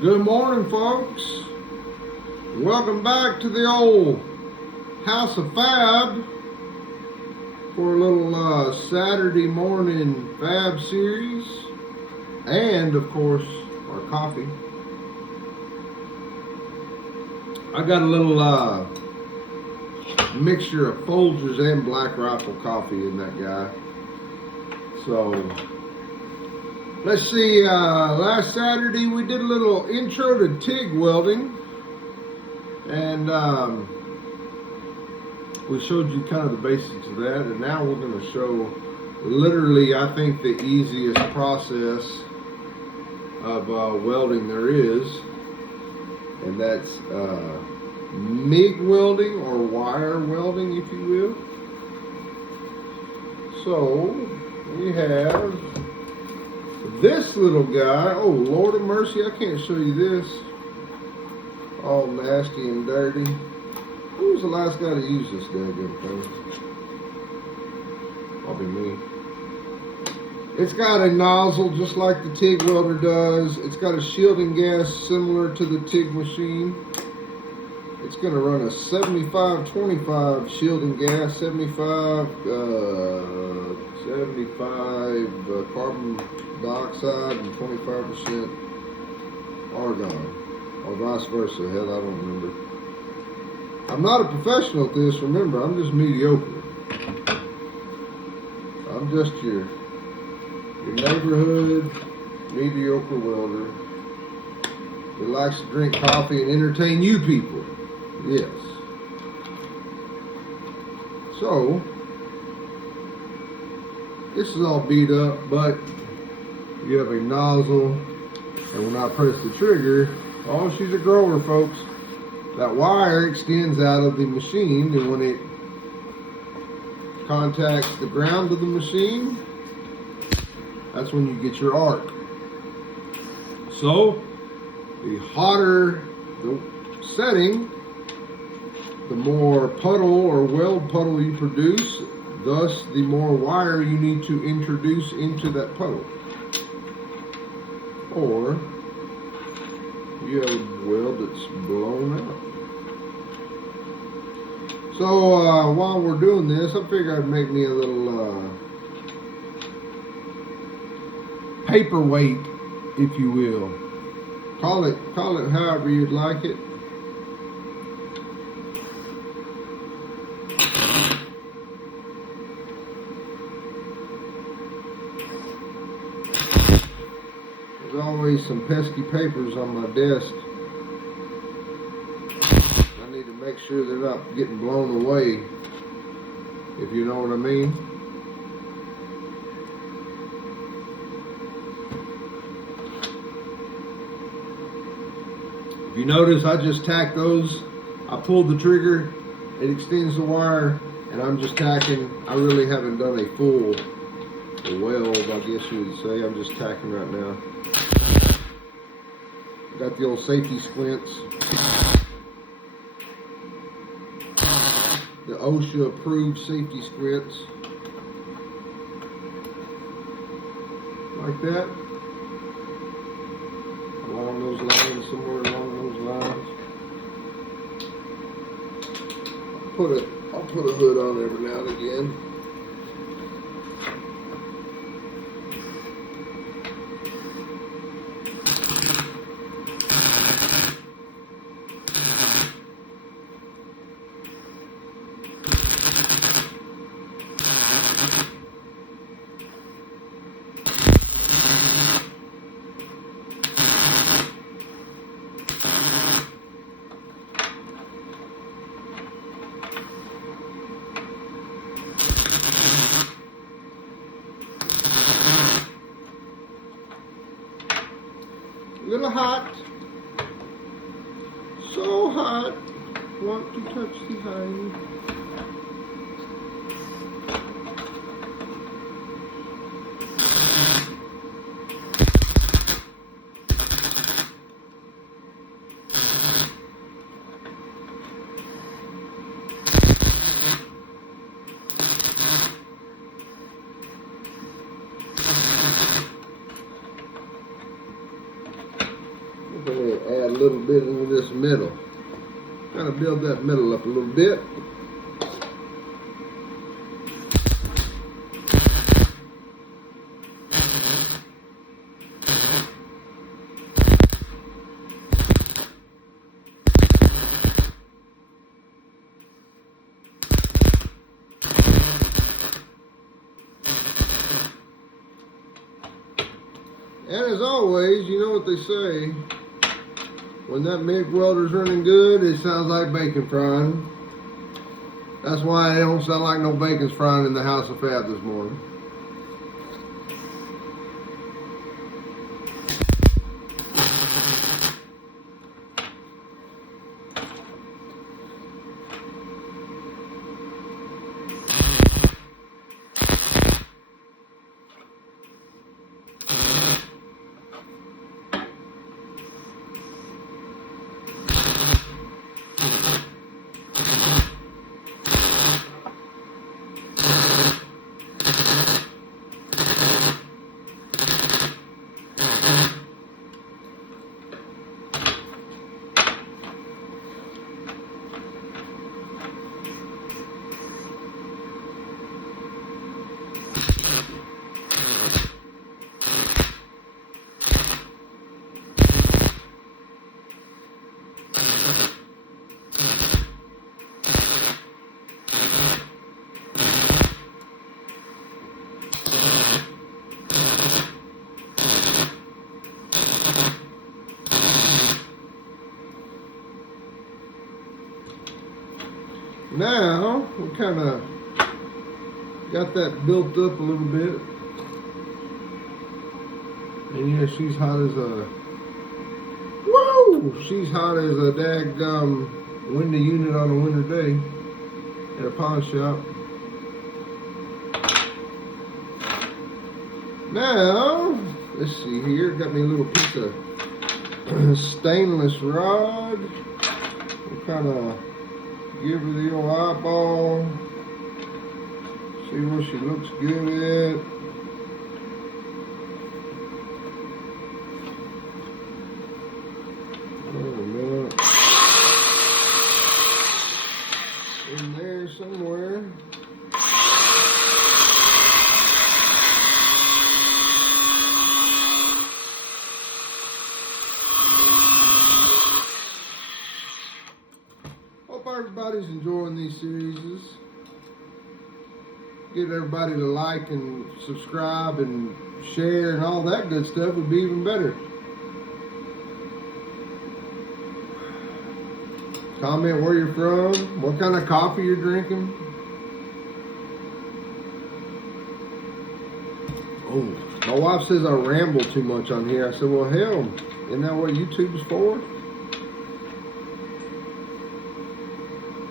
Good morning, folks. Welcome back to the old House of Fab for a little Saturday morning Fab series, and of course our coffee. I got a little mixture of Folgers and Black Rifle coffee in that guy. So let's see, last Saturday we did a little intro to TIG welding, and we showed you kind of the basics of that, and now we're going to show literally, I think, the easiest process of welding there is, and that's MIG welding, or wire welding, if you will. So we have this little guy. Oh, Lord of mercy, I can't show you this. All nasty and dirty. Who was the last guy to use this daggone thing? Probably me. It's got a nozzle just like the TIG welder does. It's got a shielding gas similar to the TIG machine. It's going to run a 75-25 shielding gas, 75 carbon dioxide and 25% argon, or vice versa. Hell, I don't remember. I'm not a professional at this. Remember, I'm just mediocre. I'm just your neighborhood mediocre welder that likes to drink coffee and entertain you people. Yes. So this is all beat up, but you have a nozzle, and when I press the trigger, oh, she's a grower, folks. That wire extends out of the machine, and when it contacts the ground of the machine, that's when you get your arc. So the hotter the setting, the more puddle or weld puddle you produce, thus the more wire you need to introduce into that puddle. Or you have a weld that's blown out. So while we're doing this, I figured I'd make me a little paperweight, if you will. Call it however you'd like it. There's always some pesky papers on my desk. I need to make sure they're not getting blown away, if you know what I mean. If you notice, I just tacked those. I pulled the trigger, it extends the wire, and I'm just tacking. I really haven't done a full weld, I guess you would say. I'm just tacking right now. Got the old safety squints. The OSHA approved safety squints. Like that. Along those lines, somewhere along those lines. I'll put a hood on every now and again. A little hot, so hot, want to touch the hive. I'm going to add a little bit into this middle. Kind of build that middle up a little bit. And as always, you know what they say, when that MIG welder's running good, it sounds like bacon frying. That's why it don't sound like no bacon's frying in the House of Fab this morning. Now, we kind of got that built up a little bit. And yeah, she's hot as a, whoa! She's hot as a daggum window unit on a winter day at a pawn shop. Now, let's see here, got me a little piece of stainless rod. We'll kind of give her the old eyeball, see what she looks good at. Wait a minute. In there somewhere. Everybody's enjoying these series. Get everybody to like and subscribe and share and all that good stuff would be even better. Comment where you're from, what kind of coffee you're drinking. Oh, my wife says I ramble too much on here. I said, well, hell, isn't that what YouTube's for?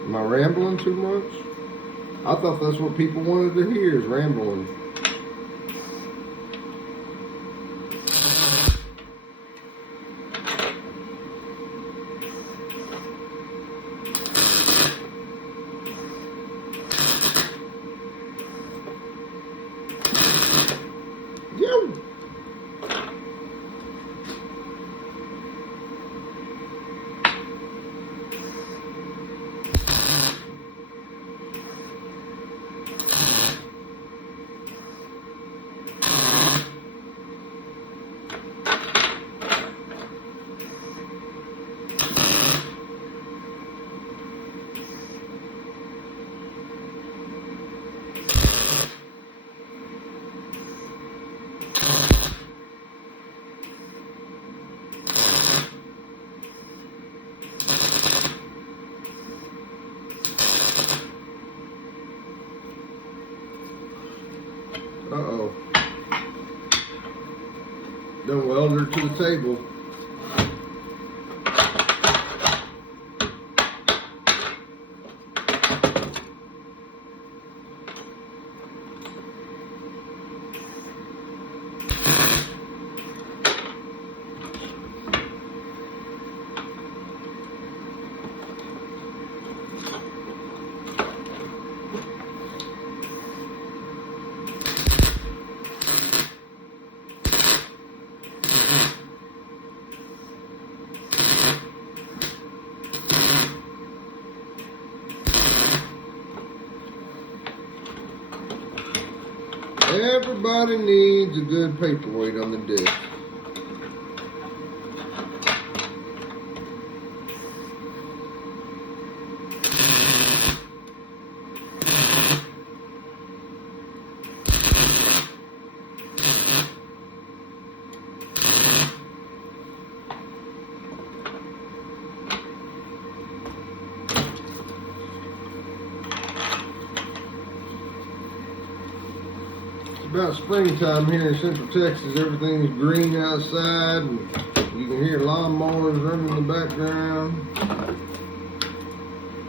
Am I rambling too much? I thought that's what people wanted to hear, is rambling. Yo! Uh-oh. Done welded her to the table. Everybody needs a good paperweight on the disc. About springtime here in Central Texas. Everything's green outside and you can hear lawnmowers running in the background.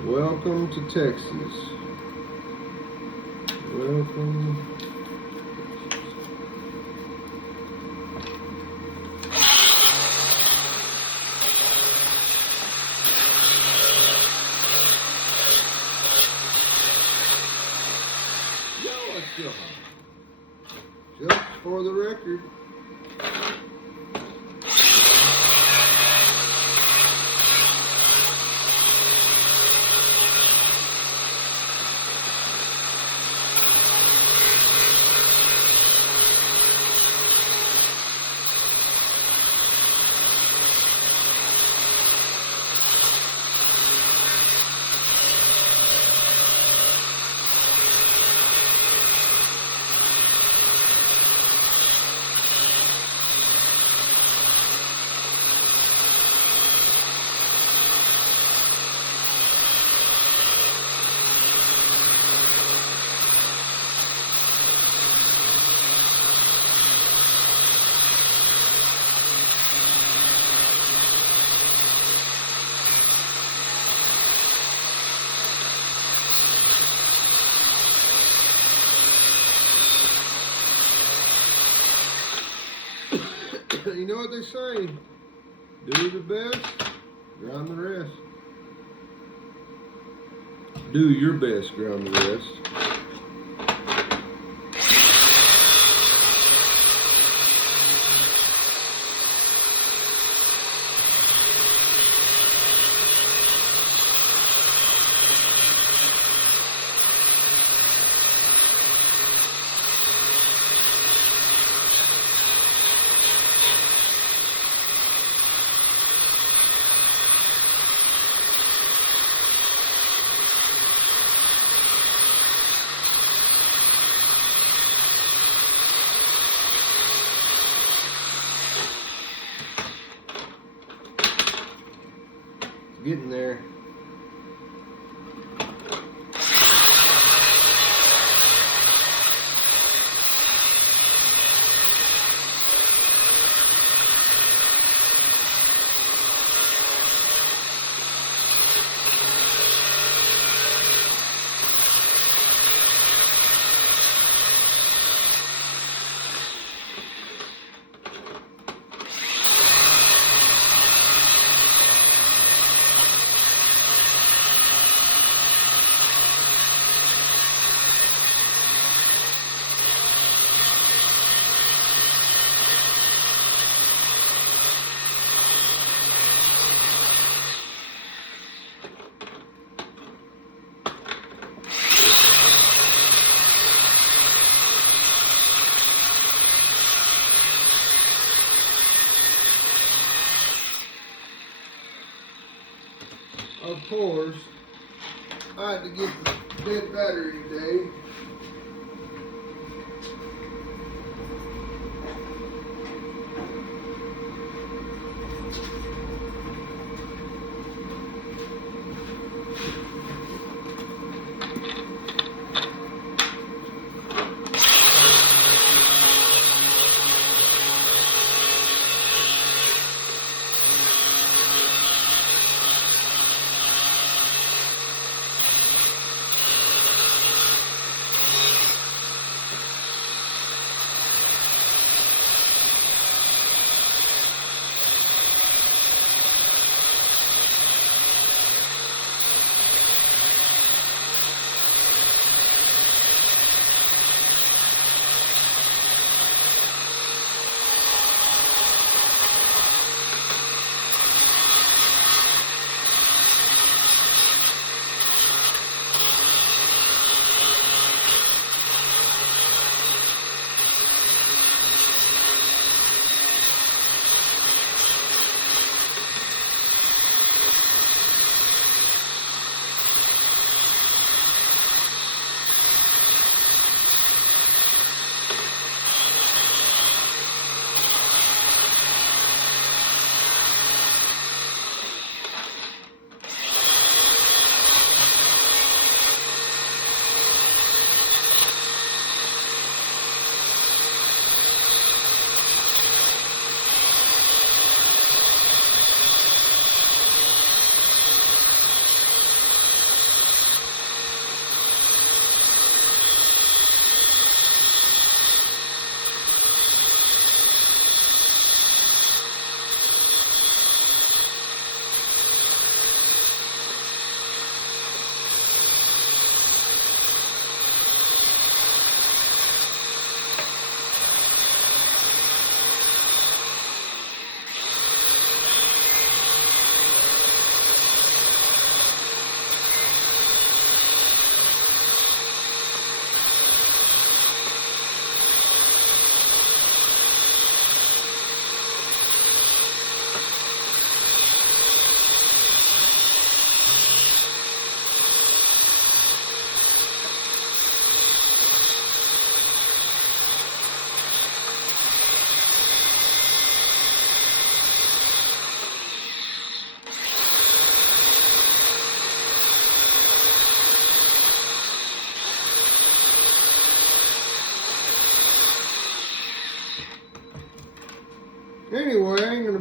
Welcome to Texas. Welcome. Yo, let's go home. Just for the record. You know what they say, do the best, ground the rest. Do your best, ground the rest. Getting there. Of course, I had to get the dead battery today.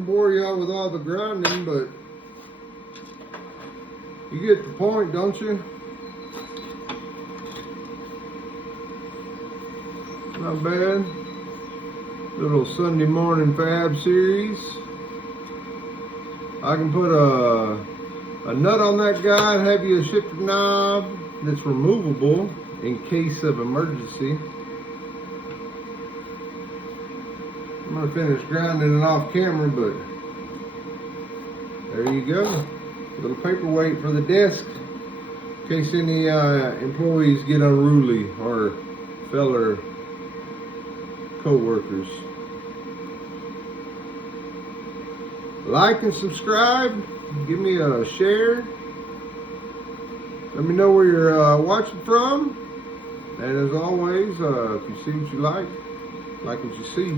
bore y'all with all the grinding, but you get the point, don't you? Not bad. Little Sunday morning fab series. I can put a nut on that guy and have you a shifter knob that's removable in case of emergency. I'm gonna finish grinding it off camera, but there you go. A little paperweight for the desk in case any employees get unruly or feller co-workers. Like and subscribe. Give me a share. Let me know where you're watching from. And as always, if you see what you like what you see,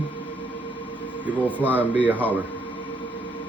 give old flying bee a holler.